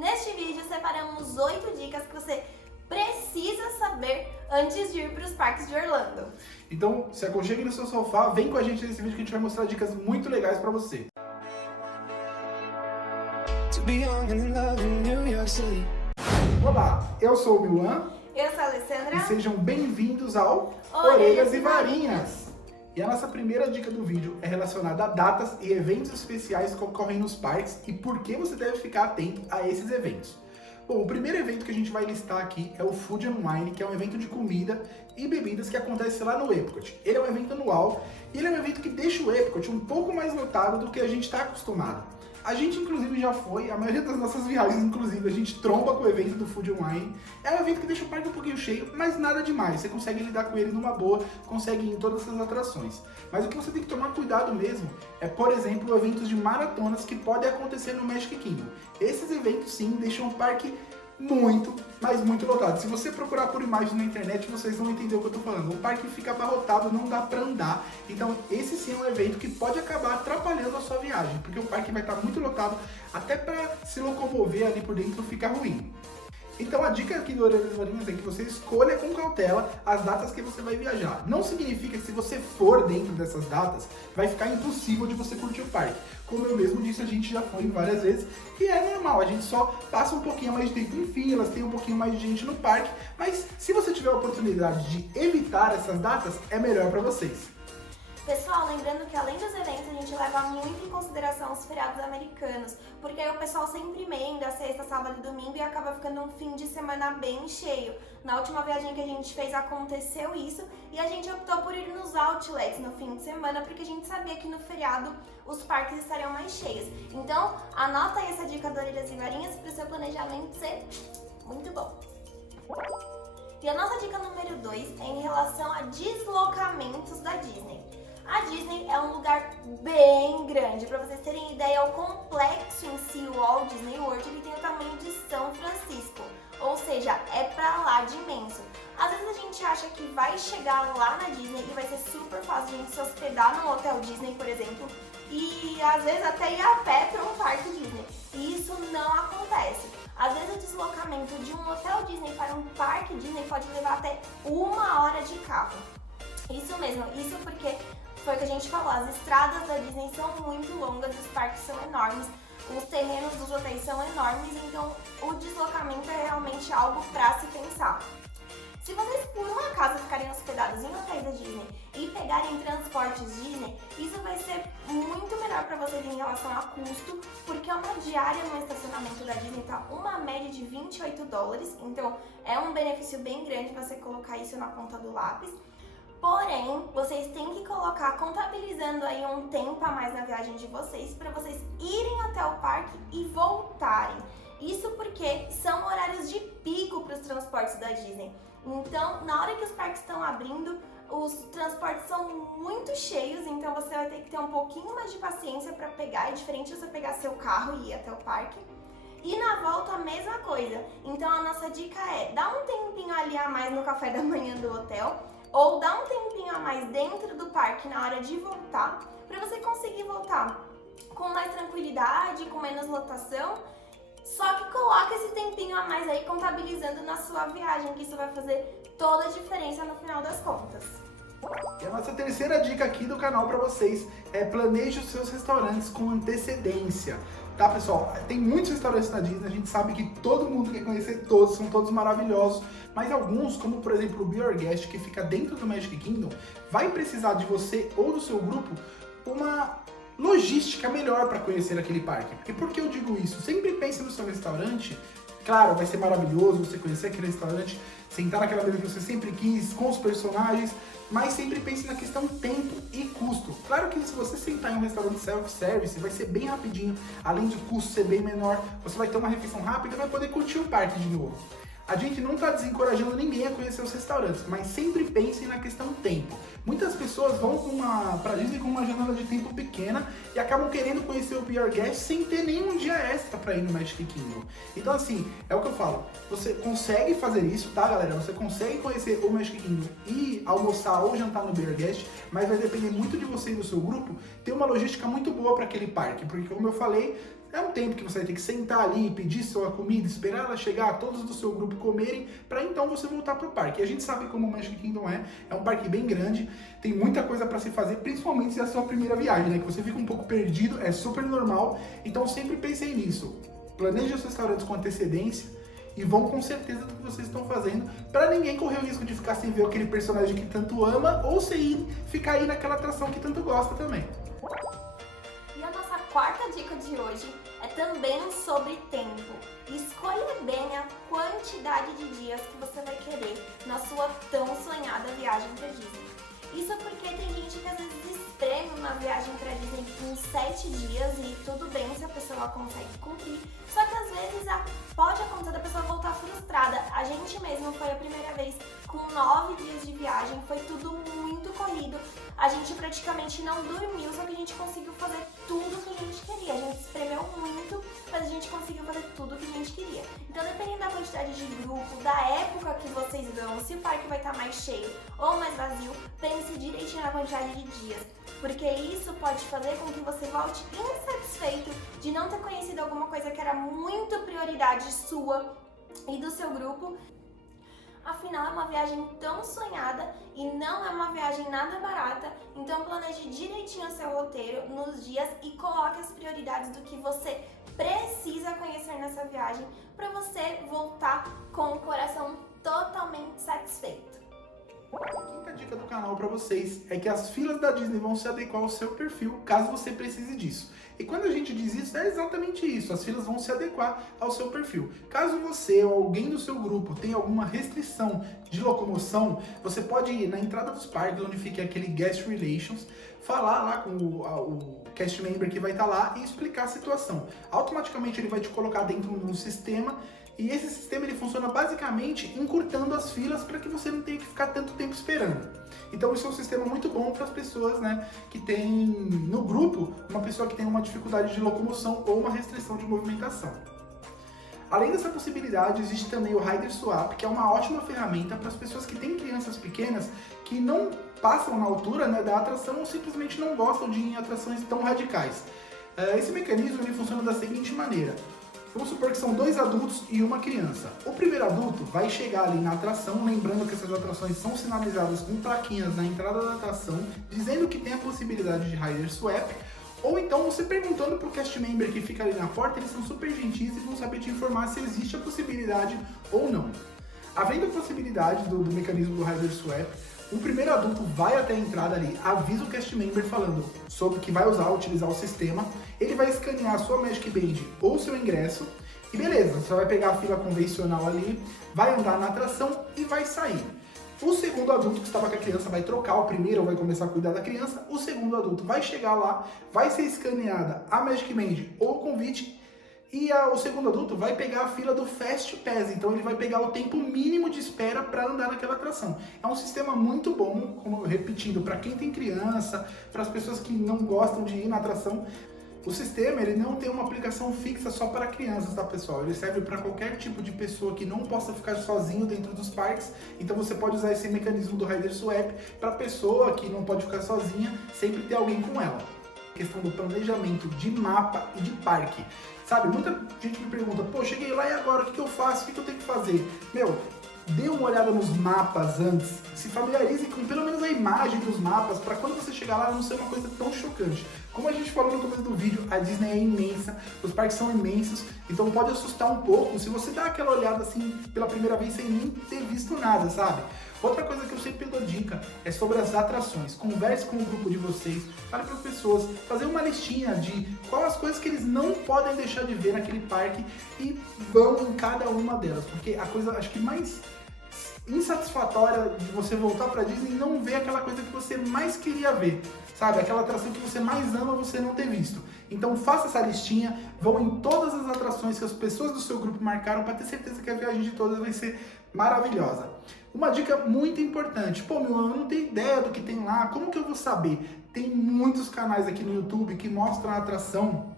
Neste vídeo separamos 8 dicas que você precisa saber antes de ir para os parques de Orlando. Então, se aconchegue no seu sofá, vem com a gente nesse vídeo que a gente vai mostrar dicas muito legais pra você. Olá, eu sou o Milan. Eu sou a Alessandra. E sejam bem-vindos ao Orelhas e Varinhas. E a nossa primeira dica do vídeo é relacionada a datas e eventos especiais que ocorrem nos parques e por que você deve ficar atento a esses eventos. Bom, o primeiro evento que a gente vai listar aqui é o Food and Wine, que é um evento de comida e bebidas que acontece lá no Epcot. Ele é um evento anual e ele é um evento que deixa o Epcot um pouco mais lotado do que a gente está acostumado. A gente, inclusive, já foi, a maioria das nossas viagens, inclusive, a gente tromba com o evento do Food and Wine. É um evento que deixa o parque um pouquinho cheio, mas nada demais. Você consegue lidar com ele numa boa, consegue ir em todas essas atrações. Mas o que você tem que tomar cuidado mesmo é, por exemplo, eventos de maratonas que podem acontecer no Magic Kingdom. Esses eventos, sim, deixam o parque muito, mas muito lotado. Se você procurar por imagens na internet, vocês vão entender o que eu tô falando. O parque fica abarrotado, não dá pra andar. Então, esse sim é um evento que pode acabar atrapalhando a sua viagem, porque o parque vai estar muito lotado, até pra se locomover ali por dentro fica ruim. Então a dica aqui do Orelhas e Varinhas é que você escolha com cautela as datas que você vai viajar. Não significa que se você for dentro dessas datas, vai ficar impossível de você curtir o parque. Como eu mesmo disse, a gente já foi várias vezes e é normal, a gente só passa um pouquinho mais de tempo em filas, tem um pouquinho mais de gente no parque, mas se você tiver a oportunidade de evitar essas datas, é melhor para vocês. Pessoal, lembrando que além dos eventos, a gente leva muito em consideração os feriados americanos, porque aí o pessoal sempre emenda sexta, sábado e domingo e acaba ficando um fim de semana bem cheio. Na última viagem que a gente fez aconteceu isso e a gente optou por ir nos outlets no fim de semana, porque a gente sabia que no feriado os parques estariam mais cheios. Então, anota aí essa dica do Orelhas e Varinhas para o seu planejamento ser muito bom. E a nossa dica número 2 é em relação a deslocamentos da Disney. A Disney é um lugar bem grande. Para vocês terem ideia, o complexo em si, o Walt Disney World, ele tem o tamanho de São Francisco. Ou seja, é pra lá de imenso. Às vezes a gente acha que vai chegar lá na Disney e vai ser super fácil a gente se hospedar num hotel Disney, por exemplo, e às vezes até ir a pé para um parque Disney. E isso não acontece. Às vezes o deslocamento de um hotel Disney para um parque Disney pode levar até 1 hora de carro. Isso mesmo, isso porque foi o que a gente falou, as estradas da Disney são muito longas, os parques são enormes, os terrenos dos hotéis são enormes, então o deslocamento é realmente algo para se pensar. Se vocês por um acaso ficarem hospedados em hotéis da Disney e pegarem transportes Disney, isso vai ser muito melhor para vocês em relação a custo, porque uma diária no estacionamento da Disney tá uma média de $28, então é um benefício bem grande você colocar isso na ponta do lápis. Porém, vocês têm que colocar, contabilizando aí um tempo a mais na viagem de vocês, para vocês irem até o parque e voltarem. Isso porque são horários de pico para os transportes da Disney. Então, na hora que os parques estão abrindo, os transportes são muito cheios, então você vai ter que ter um pouquinho mais de paciência para pegar. É diferente você pegar seu carro e ir até o parque. E na volta a mesma coisa. Então a nossa dica é, dá um tempinho ali a mais no café da manhã do hotel, ou dá um tempinho a mais dentro do parque na hora de voltar, para você conseguir voltar com mais tranquilidade, com menos lotação. Só que coloca esse tempinho a mais aí contabilizando na sua viagem, que isso vai fazer toda a diferença no final das contas. E a nossa terceira dica aqui do canal para vocês é planeje os seus restaurantes com antecedência. Tá, pessoal? Tem muitos restaurantes na Disney, a gente sabe que todo mundo quer conhecer todos, são todos maravilhosos, mas alguns, como por exemplo o Be Your Guest, que fica dentro do Magic Kingdom, vai precisar de você ou do seu grupo uma logística melhor para conhecer aquele parque. E por que eu digo isso? Sempre pense no seu restaurante. Claro, vai ser maravilhoso você conhecer aquele restaurante, sentar naquela mesa que você sempre quis, com os personagens, mas sempre pense na questão tempo e custo. Claro que se você sentar em um restaurante self-service, vai ser bem rapidinho, além de custo ser bem menor, você vai ter uma refeição rápida e vai poder curtir o parque de novo. A gente não está desencorajando ninguém a conhecer os restaurantes, mas sempre pensem na questão tempo. Muitas pessoas vão para Disney com uma janela de tempo pequena e acabam querendo conhecer o Be Your Guest sem ter nenhum dia extra para ir no Magic Kingdom. Então assim, é o que eu falo, você consegue fazer isso, tá galera? Você consegue conhecer o Magic Kingdom e almoçar ou jantar no Be Your Guest, mas vai depender muito de você e do seu grupo ter uma logística muito boa para aquele parque, porque como eu falei, É um tempo que você vai ter que sentar ali, pedir sua comida, esperar ela chegar, todos do seu grupo comerem, para então você voltar pro parque. E a gente sabe como o Magic Kingdom é um parque bem grande, tem muita coisa para se fazer, principalmente se é a sua primeira viagem, né? Que você fica um pouco perdido, é super normal. Então sempre pensei nisso. Planeje os restaurantes com antecedência e vão com certeza do que vocês estão fazendo, para ninguém correr o risco de ficar sem ver aquele personagem que tanto ama ou sem ficar aí naquela atração que tanto gosta também. E a nossa quarta dica de hoje é também sobre tempo. Escolha bem a quantidade de dias que você vai querer na sua tão sonhada viagem para Disney. Isso porque tem gente que às vezes espreme uma viagem para Disney em 7 dias e tudo bem se a pessoa consegue cumprir, só que às vezes pode acontecer da pessoa voltar frustrada. A gente mesmo foi a primeira vez com 9 dias de viagem, foi tudo muito corrido, a gente praticamente não dormiu, só que a gente conseguiu fazer tudo o que a gente queria. A gente espremeu muito, mas a gente conseguiu fazer tudo o que a gente queria. Então, dependendo da quantidade de grupo, da época que vocês vão, se o parque vai estar mais cheio ou mais vazio, pense direitinho na quantidade de dias, porque isso pode fazer com que você volte insatisfeito de não ter conhecido alguma coisa que era muito prioridade sua e do seu grupo. Afinal, é uma viagem tão sonhada e não é uma viagem nada barata, então planeje direitinho o seu roteiro nos dias e coloque as prioridades do que você precisa conhecer nessa viagem para você voltar com o coração totalmente satisfeito. A quinta dica do canal para vocês é que as filas da Disney vão se adequar ao seu perfil, caso você precise disso. E quando a gente diz isso, é exatamente isso, as filas vão se adequar ao seu perfil. Caso você ou alguém do seu grupo tenha alguma restrição de locomoção, você pode ir na entrada dos parques, onde fica aquele Guest Relations, falar lá com o cast member que vai estar lá e explicar a situação. Automaticamente ele vai te colocar dentro de um sistema. E esse sistema ele funciona basicamente encurtando as filas para que você não tenha que ficar tanto tempo esperando. Então isso é um sistema muito bom para as pessoas, né, que tem no grupo uma pessoa que tem uma dificuldade de locomoção ou uma restrição de movimentação. Além dessa possibilidade, existe também o Rider Swap, que é uma ótima ferramenta para as pessoas que têm crianças pequenas que não passam na altura, né, da atração ou simplesmente não gostam de ir em atrações tão radicais. Esse mecanismo ele funciona da seguinte maneira. Vamos supor que são 2 adultos e uma criança. O primeiro adulto vai chegar ali na atração, lembrando que essas atrações são sinalizadas com plaquinhas na entrada da atração, dizendo que tem a possibilidade de Rider Swap, ou então você perguntando para o cast member que fica ali na porta, eles são super gentis e vão saber te informar se existe a possibilidade ou não. Havendo a possibilidade do mecanismo do Rider Swap, o primeiro adulto vai até a entrada ali, avisa o cast member falando sobre que vai utilizar o sistema, ele vai escanear a sua Magic Band ou seu ingresso, e beleza, você vai pegar a fila convencional ali, vai andar na atração e vai sair. O segundo adulto que estava com a criança vai trocar, o primeiro vai começar a cuidar da criança, o segundo adulto vai chegar lá, vai ser escaneada a Magic Band ou o convite, e o segundo adulto vai pegar a fila do Fast Pass, então ele vai pegar o tempo mínimo de espera para andar naquela atração. É um sistema muito bom, como repetindo, para quem tem criança, para as pessoas que não gostam de ir na atração. O sistema ele não tem uma aplicação fixa só para crianças, tá pessoal? Ele serve para qualquer tipo de pessoa que não possa ficar sozinho dentro dos parques, então você pode usar esse mecanismo do Rider Swap para pessoa que não pode ficar sozinha, sempre ter alguém com ela. Questão do planejamento de mapa e de parque. Sabe, muita gente me pergunta, pô, cheguei lá e agora, o que eu faço? O que eu tenho que fazer? Meu, dê uma olhada nos mapas antes, se familiarize com pelo menos a imagem dos mapas, para quando você chegar lá não ser uma coisa tão chocante. Como a gente falou no começo do vídeo, a Disney é imensa, os parques são imensos, então pode assustar um pouco se você dá aquela olhada assim pela primeira vez sem nem ter visto nada, sabe? Outra coisa que eu sempre dou dica é sobre as atrações. Converse com o grupo de vocês, fale para as pessoas, fazer uma listinha de quais as coisas que eles não podem deixar de ver naquele parque e vão em cada uma delas, porque a coisa acho que mais insatisfatória de você voltar para Disney e não ver aquela coisa que você mais queria ver, sabe? Aquela atração que você mais ama você não ter visto. Então faça essa listinha, vão em todas as atrações que as pessoas do seu grupo marcaram para ter certeza que a viagem de todas vai ser maravilhosa. Uma dica muito importante, pô, meu, eu não tenho ideia do que tem lá, como que eu vou saber? Tem muitos canais aqui no YouTube que mostram a atração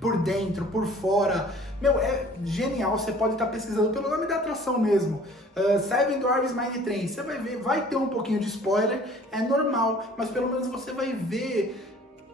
por dentro, por fora. Meu, é genial, você pode estar pesquisando pelo nome da atração mesmo. Seven Dwarfs Mine Train, você vai ver, vai ter um pouquinho de spoiler, é normal, mas pelo menos você vai ver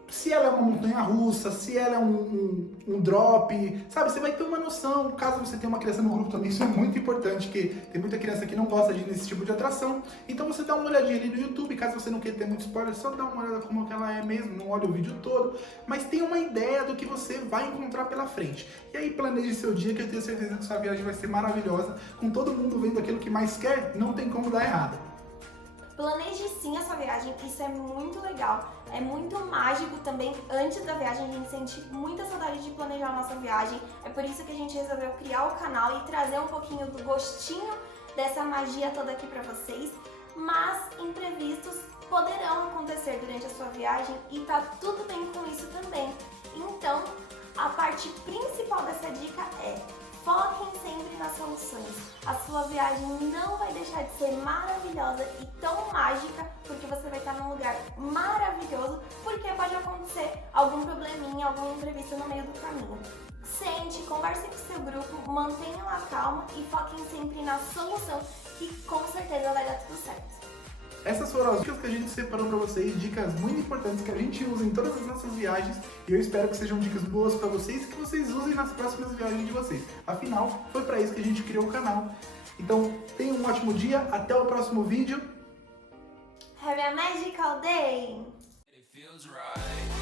se ela é uma montanha-russa, se ela é um drop, sabe? Você vai ter uma noção, caso você tenha uma criança no grupo também, isso é muito importante, que tem muita criança que não gosta de ir nesse tipo de atração. Então você dá uma olhadinha ali no YouTube, caso você não queira ter muito spoiler, só dá uma olhada como que ela é mesmo, não olha o vídeo todo, mas tem uma ideia do que você vai encontrar pela frente. E aí planeje seu dia, que eu tenho certeza que sua viagem vai ser maravilhosa, com todo mundo vendo aquilo que mais quer, não tem como dar errado. Planeje sim a sua viagem, isso é muito legal, é muito mágico também. Antes da viagem a gente sente muita saudade de planejar a nossa viagem, é por isso que a gente resolveu criar o canal e trazer um pouquinho do gostinho dessa magia toda aqui pra vocês. Mas imprevistos poderão acontecer durante a sua viagem e tá tudo bem com isso também. Então, a parte principal dessa dica é: foquem sempre nas soluções. A sua viagem não vai deixar de ser maravilhosa e tão mágica, porque você vai estar num lugar maravilhoso, porque pode acontecer algum probleminha, algum imprevisto no meio do caminho. Sente, converse com o seu grupo, mantenham a calma e foquem sempre na solução, que com certeza vai dar tudo certo. Essas foram as dicas que a gente separou para vocês, dicas muito importantes que a gente usa em todas as nossas viagens, e eu espero que sejam dicas boas para vocês e que vocês usem nas próximas viagens de vocês. Afinal, foi para isso que a gente criou o canal. Então, tenham um ótimo dia, até o próximo vídeo. Have a magical day! It feels right.